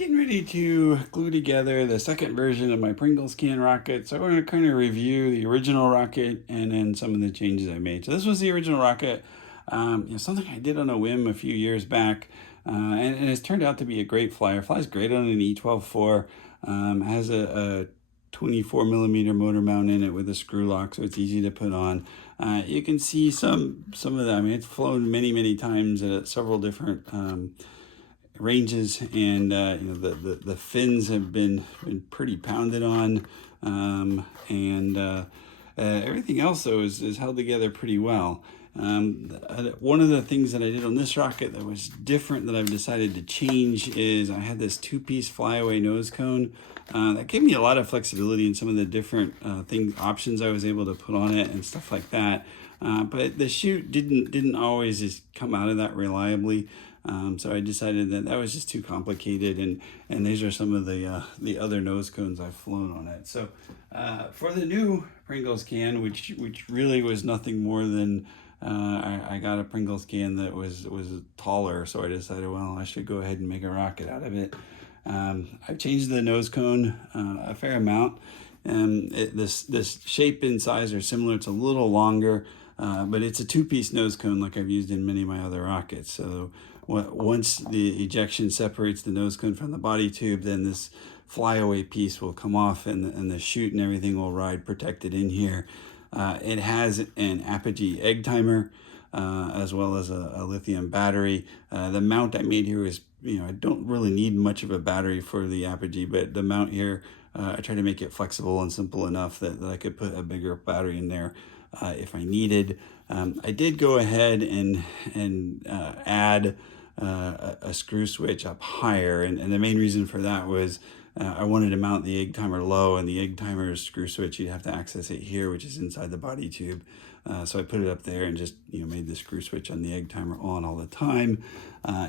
Getting ready to glue together the second version of my Pringles Can rocket. So I want to kind of review the original rocket and then some of the changes I made. So this was the original rocket, something I did on a whim a few years back, and it's turned out to be a great flyer. Flies great on an E12-4, has a 24 millimeter motor mount in it with a screw lock, so it's easy to put on. You can see some of that. I mean, it's flown many times at several different ranges, and the fins have been pretty pounded on, and everything else though is held together pretty well. One of the things that I did on this rocket that was different that I've decided to change is I had this two-piece flyaway nose cone that gave me a lot of flexibility in some of the different options I was able to put on it and stuff like that. But the chute didn't always just come out of that reliably. So I decided that was just too complicated, and these are some of the other nose cones I've flown on it. So for the new Pringles can, which really was nothing more than I got a Pringles can that was taller, so I decided, well, I should go ahead and make a rocket out of it. I've changed the nose cone a fair amount, and this shape and size are similar. It's a little longer, but it's a two-piece nose cone like I've used in many of my other rockets. So once the ejection separates the nose cone from the body tube, then this flyaway piece will come off, and the chute and everything will ride protected in here. It has an apogee egg timer, as well as a lithium battery. The mount I made here is, I don't really need much of a battery for the apogee, but the mount here, I try to make it flexible and simple enough that I could put a bigger battery in there if I needed. I did go ahead and add a screw switch up higher, and the main reason for that was I wanted to mount the egg timer low, and the egg timer screw switch, you'd have to access it here, which is inside the body tube. So I put it up there and just made the screw switch on the egg timer on all the time.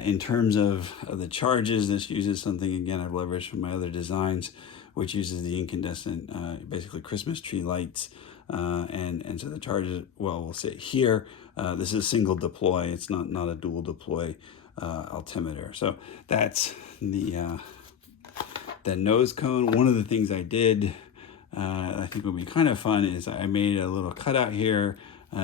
In terms of the charges, this uses something, again, I've leveraged from my other designs, which uses the incandescent, basically Christmas tree lights. And so the charges, well, will sit here. This is a single deploy. It's not a dual deploy altimeter. So that's the nose cone. One of the things I did, I think would be kind of fun, is I made a little cutout here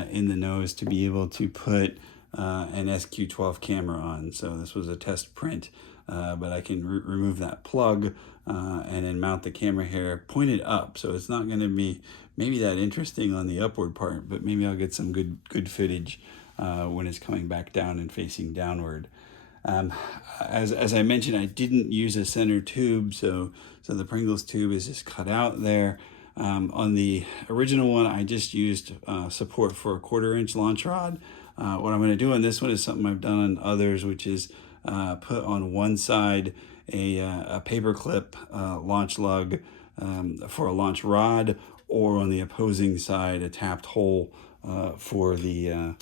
in the nose to be able to put an SQ12 camera on. So this was a test print, but I can remove that plug and then mount the camera here pointed up. So it's not going to be maybe that interesting on the upward part, but maybe I'll get some good footage when it's coming back down and facing downward. As I mentioned, I didn't use a center tube, so the Pringles tube is just cut out there. On the original one, I just used support for a 1/4-inch launch rod. What I'm going to do on this one is something I've done on others, which is put on one side a paper clip launch lug for a launch rod, or on the opposing side a tapped hole for the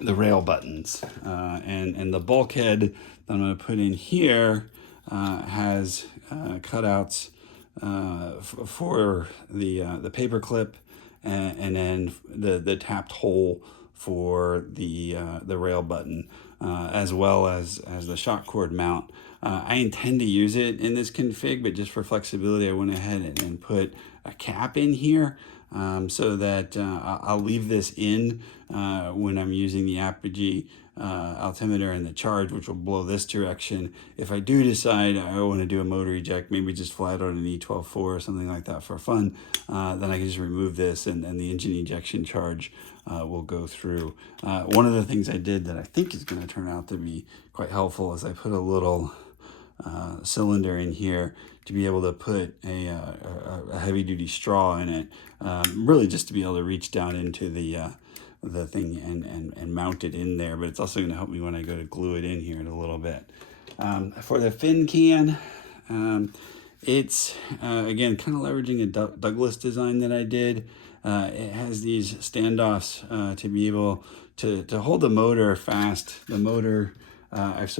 rail buttons. And the bulkhead that I'm going to put in here has cutouts for the paper clip, and then the tapped hole for the rail button, as well as the shock cord mount. I intend to use it in this config, but just for flexibility, I went ahead and put a cap in here, so that I'll leave this in when I'm using the apogee altimeter and the charge, which will blow this direction. If I do decide I want to do a motor eject, maybe just fly it on an E12-4 or something like that for fun, then I can just remove this, and the engine ejection charge will go through. One of the things I did that I think is going to turn out to be quite helpful is I put a little cylinder in here to be able to put a heavy-duty straw in it, really just to be able to reach down into the thing and mount it in there. But it's also going to help me when I go to glue it in here in a little bit. For the fin can, it's again kind of leveraging a Douglas design that I did. It has these standoffs to be able to hold the motor fast. The motor, I've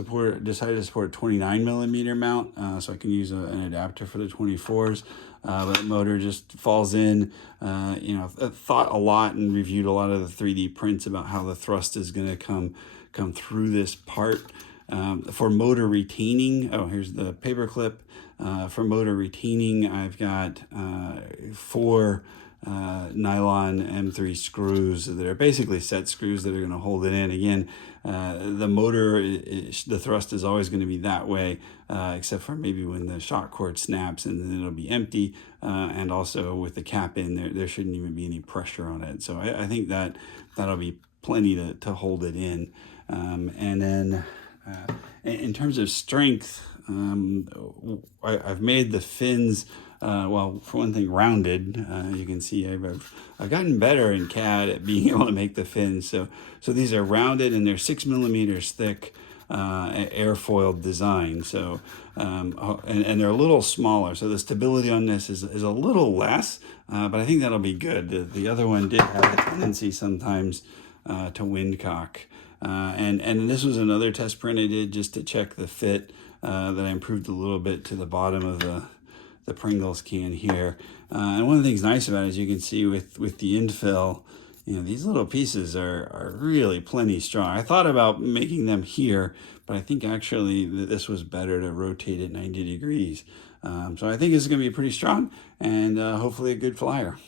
decided to support a 29 millimeter mount, so I can use an adapter for the 24s. But the motor just falls in. I thought a lot and reviewed a lot of the 3D prints about how the thrust is going to come through this part. For motor retaining, oh, here's the paper clip. For motor retaining, I've got 4 nylon M3 screws that are basically set screws that are going to hold it in. Again, the motor, the thrust is always going to be that way, except for maybe when the shock cord snaps, and then it'll be empty. And also with the cap in, there shouldn't even be any pressure on it. So I think that'll be plenty to hold it in. And then in terms of strength, I've made the fins, well, for one thing, rounded. You can see I've gotten better in CAD at being able to make the fins. So these are rounded, and they're 6 millimeters thick, airfoiled design. So and they're a little smaller. So the stability on this is a little less, but I think that'll be good. The other one did have a tendency sometimes to windcock. And this was another test print I did just to check the fit, that I improved a little bit to the bottom of the Pringles can here. And one of the things nice about it, as you can see with the infill, these little pieces are really plenty strong. I thought about making them here, but I think actually this was better to rotate it 90 degrees. So I think this is going to be pretty strong, and hopefully a good flyer.